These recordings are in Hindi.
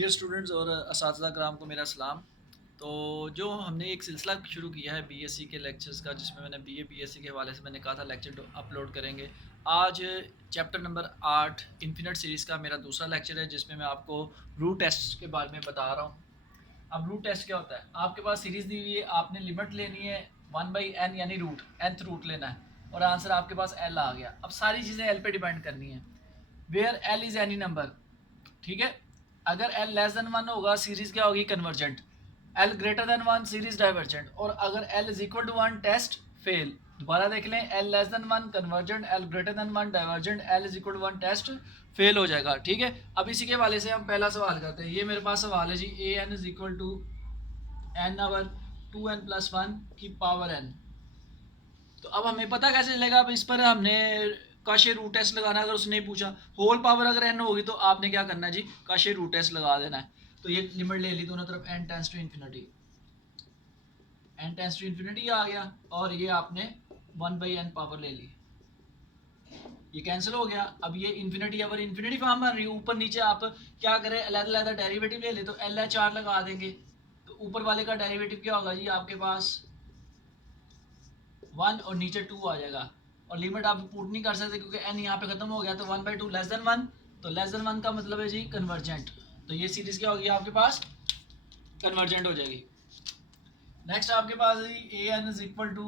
डियर स्टूडेंट्स और असातिज़ा कराम को मेरा सलाम। तो जो हमने एक सिलसिला शुरू किया है बीएससी के लेक्चर्स का, जिसमें मैंने बीएससी के हवाले से मैंने कहा था लेक्चर अपलोड करेंगे। आज चैप्टर नंबर 8 इन्फिनिट सीरीज़ का मेरा दूसरा लेक्चर है, जिसमें मैं आपको रूट टेस्ट के बारे में बता रहा हूँ। अब रूट टेस्ट क्या होता है? आपके पास सीरीज़ दी हुई है, आपने लिमिट लेनी है 1/n यानी रूट nth रूट लेना है और आंसर आपके पास एल आ गया। अब सारी चीज़ें एल पे डिपेंड करनी है। Where L is any number, ठीक है। अगर एल लेस देन 1 होगा सीरीज क्या होगी? Convergent. L greater than 1 series divergent. और अगर L is equal to 1 test fail. दोबारा देख लें, L less than 1 convergent, L greater than 1 divergent, L is equal to 1 test fail हो जाएगा, ठीक है। अब इसी के हवाले से हम पहला सवाल करते हैं। ये मेरे पास सवाल है जी, a n is equal to n over 2n+1 की पावर n। तो अब हमें पता कैसे चलेगा? अब इस पर हमने काशे रूट टेस्ट लगाना है। अगर उसने पूछा होल पावर अगर n होगी तो आपने क्या करना है जी? काशे रूट टेस्ट लगा देना है। तो ये लिमिट ले ली दोनों तरफ, n tends to infinity, n tends to infinity आ गया और ये आपने 1/n पावर ले ली, ये कैंसिल हो गया। अब ये इन्फिनिटी अवर इन्फिनिटी फॉर्म बन रही है। ऊपर नीचे आप क्या करें, अलग-अलग डेरिवेटिव ले ले, तो LHR लगा देंगे। तो ऊपर वाले का डेरिवेटिव क्या होगा जी? आपके पास 1 और नीचे 2 आ जाएगा। और लिमिट आप पुट नहीं कर सकते क्योंकि n यहाँ पे खत्म हो गया। तो 1/2 लेस देन 1, तो लेस देन 1 का मतलब है जी कन्वर्जेंट। तो ये सीरीज क्या होगी आपके पास? कन्वर्जेंट हो जाएगी। नेक्स्ट आपके पास a n is equal to,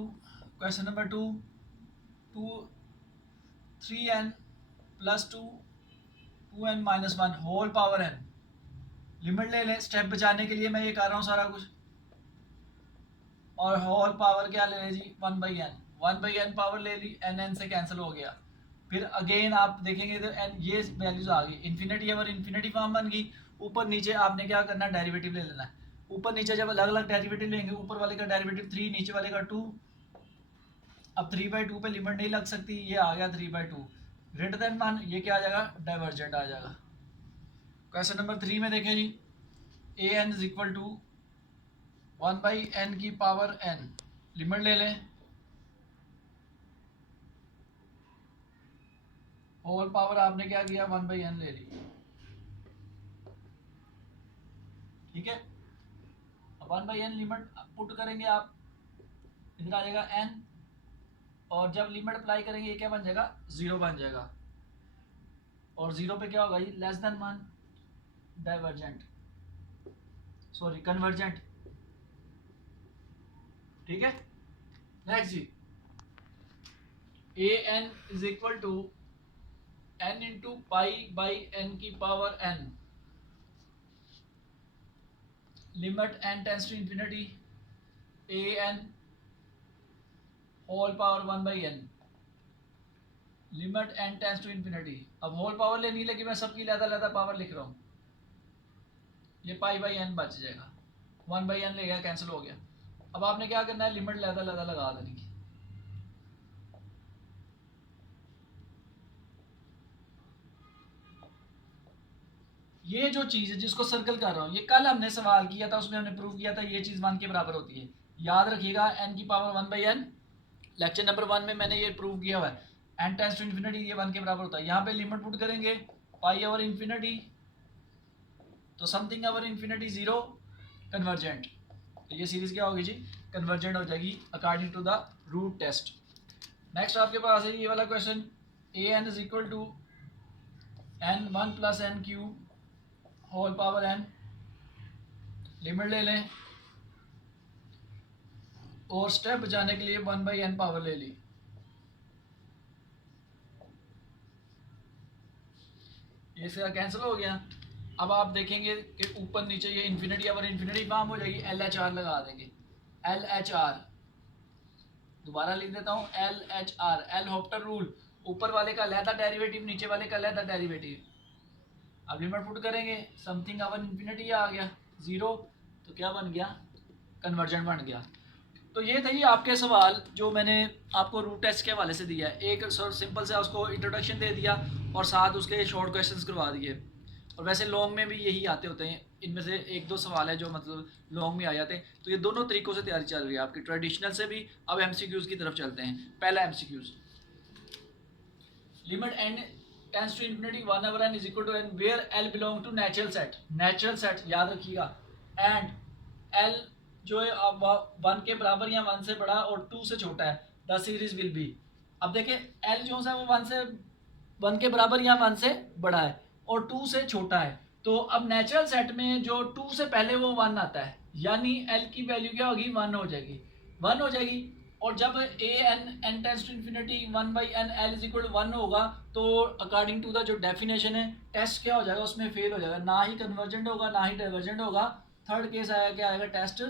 question number 2, 3n+2 2n-1 whole power n। Limit ले लें, स्टेप बचाने के लिए मैं ये कर रहा हूँ सारा कुछ। और होल पावर क्या ले लें जी? 1/n, 1/n पावर ले ली, n से कैंसिल हो गया। फिर अगेन आप देखेंगे तो n ये वैल्यूज आ गई, इन्फिनिटी अवर इन्फिनिटी फॉर्म बन गई। ऊपर नीचे आपने क्या करना है? डेरिवेटिव ले लेना है। ऊपर नीचे जब अलग अलग डेरिवेटिव लेंगे, ऊपर वाले का डेरिवेटिव 3, नीचे वाले का 2। अब 3/2 पे लिमिट नहीं लग सकती, ये आ गया 3/2 ग्रेटर देन 1, ये क्या आ जाएगा? डाइवर्जेंट आ जाएगा। क्वेश्चन नंबर 3 में देखें जी, a n is equal to 1/n की पावर n। लिमिट ले लें, होल पावर आपने क्या किया? 1/n ले ली, ठीक है। अब 1/n लिमिट पुट करेंगे आप, इधर आ जाएगा n, और जब लिमिट अप्लाई करेंगे ये क्या बन जाएगा? 0 बन जाएगा। और 0 पे क्या होगा जी? Less than 1 divergent, sorry convergent, ठीक है। नेक्स्ट जी, a n is equal to n into π/n की power n। Limit n tends to infinity a n whole power 1/n, limit n tends to infinity. अब होल पावर लेनी, लेकिन मैं सबकी लहदा पावर लिख रहा हूँ। ये π/n बच जाएगा, 1/n ले गया, कैंसिल हो गया। अब आपने क्या करना है? लिमिट लहदा लगा देनी की। ये जो चीज़ है जिसको सर्कल कर रहा हूँ, ये कल हमने सवाल किया था, उसमें हमने प्रूव किया था ये चीज़ 1 के बराबर होती है। याद रखिएगा, n की पावर 1/n, लेक्चर नंबर 1 में मैंने ये प्रूव किया हुआ है। n टेंस टू इन्फिनिटी ये 1 के बराबर होता है। यहाँ पे लिमिट पुट करेंगे π/इन्फिनिटी, तो समथिंग ओवर इन्फिनिटी 0 कन्वर्जेंट। तो ये सीरीज क्या होगी जी? कन्वर्जेंट हो जाएगी according to the root test. Next आपके पास है ये वाला question, a n is equal to n1+n³ whole power n। Limit ले लें और स्टेप बचाने के लिए 1/n पावर ले ली। ये से कैंसिल हो गया। अब आप देखेंगे कि ऊपर नीचे ये इन्फिनिटी अवर इन्फिनिटी फॉर्म हो जाएगी, LHR लगा देंगे। LHR दोबारा लिख देता हूँ, LHR, एल हॉप्टर रूल। ऊपर वाले का लहदा डेरिवेटिव, नीचे वाले का लहदा डेरिवेटिव। अब लिमिट पुट करेंगे, समथिंग अवर इन्फिनिटी आ गया 0, तो क्या बन गया? कन्वर्जेंट बन गया। तो ये थे आपके सवाल जो मैंने आपको रूट टेस्ट के हवाले से दिया है। एक सिंपल से उसको इंट्रोडक्शन दे दिया और साथ उसके शॉर्ट क्वेश्चंस करवा दिए। और वैसे लॉन्ग में भी यही आते होते हैं, इनमें से 1-2 सवाल है जो मतलब लॉन्ग में आ जाते हैं। तो ये दोनों तरीक़ों से तैयारी चल रही है आपकी, ट्रेडिशनल से भी। अब MCQs की तरफ चलते हैं। पहला MCQs, limit n tends to infinity 1/n is equal to n where l belong to natural set याद रखिएगा। एंड l जो है अब 1 के बराबर या 1 से बड़ा और 2 से छोटा है, द सीरीज विल बी। अब देखिए l जो है वो 1 के बराबर या 1 से बड़ा है और 2 से छोटा है, तो अब नेचुरल सेट में जो 2 से पहले वो 1 आता है, यानी l की वैल्यू क्या होगी, 1 हो जाएगी, 1 हो जाएगी। और जब n tends to infinity 1/n l is equal to 1 होगा, तो अकॉर्डिंग टू द जो डेफिनेशन है टेस्ट क्या हो जाएगा, उसमें फेल हो जाएगा, ना ही कन्वर्जेंट होगा ना ही डाइवर्जेंट होगा। थर्ड केस आएगा क्या आएगा, टेस्ट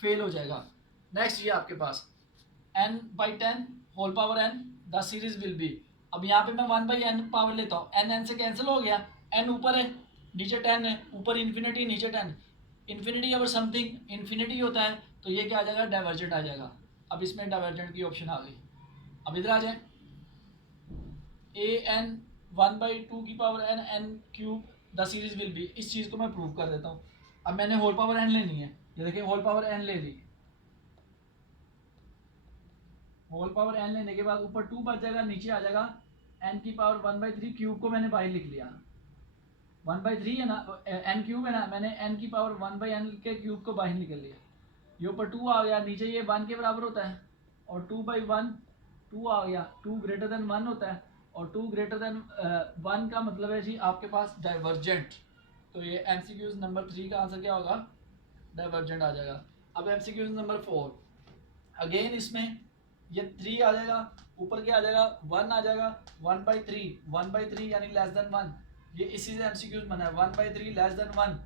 फेल हो जाएगा। नेक्स्ट ये आपके पास n/10 whole power n the series will be. अब यहाँ पे मैं 1/n पावर लेता हूँ, n से कैंसिल हो गया, n ऊपर है नीचे 10 है, ऊपर इन्फिनिटी नीचे 10। इन्फिनिटी अगर समथिंग इन्फिनिटी होता है तो ये क्या आ जाएगा, डाइवर्जेंट आ जाएगा। अब इसमें डाइवर्जेंट की ऑप्शन आ गई। अब इधर आ जाए an 1/2 की power n cube the series will B, इस चीज़ को मैं प्रूव कर देता हूँ। अब मैंने होल पावर n लेनी है, ये देखिए होल पावर n ले ली, होल पावर n लेने के बाद ऊपर 2 बच जाएगा, नीचे आ जाएगा n की पावर 1/3 क्यूब को मैंने बाहर लिख लिया, 1/3 है ना, n क्यूब है ना, मैंने n की पावर 1/n के क्यूब को बाहर निकल लिया, ये ऊपर 2 आ गया, नीचे ये 1 के बराबर होता है और 2/1 2 आ गया, 2 ग्रेटर देन 1 होता है और 2 ग्रेटर देन 1 का मतलब है जी आपके पास डाइवर्जेंट। तो ये MCQ नंबर 3 का आंसर क्या होगा, डाइवर्जेंट आ जाएगा। अब MCQ नंबर 4 अगेन, इसमें ये 3 आ जाएगा, ऊपर क्या आ जाएगा, 1 आ जाएगा, 1/3 यानी लेस देन 1, ये इसी से MCQ बना है, 1/3 लेस देन 1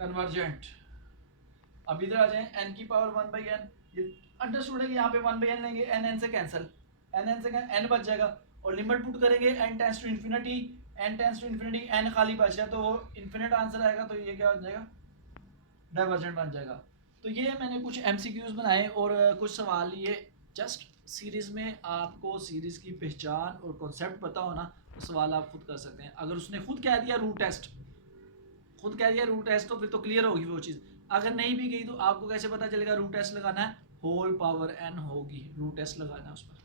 कन्वर्जेंट। अब इधर आ जाए n की पावर 1/n, ये अंडरस्टूड है कि यहाँ पे 1/n लेंगे, n से कैंसिल, n बच जाएगा और लिमिट पुट करेंगे n tends to infinity, n खाली बच रहा है तो वो इन्फिनिट आंसर आएगा, तो ये क्या हो जाएगा, डाइवर्जेंट बन जाएगा। तो ये मैंने कुछ MCQs बनाए और कुछ सवाल, ये जस्ट सीरीज़ में आपको सीरीज़ की पहचान और कॉन्सेप्ट पता हो ना, तो सवाल आप खुद कर सकते हैं। अगर उसने खुद कह दिया रूट टेस्ट तो फिर तो क्लियर होगी वो चीज़। अगर नहीं भी गई तो आपको कैसे पता चलेगा, रूट टेस्ट लगाना है, होल पावर n होगी, रूट टेस्ट लगाना है उस पर।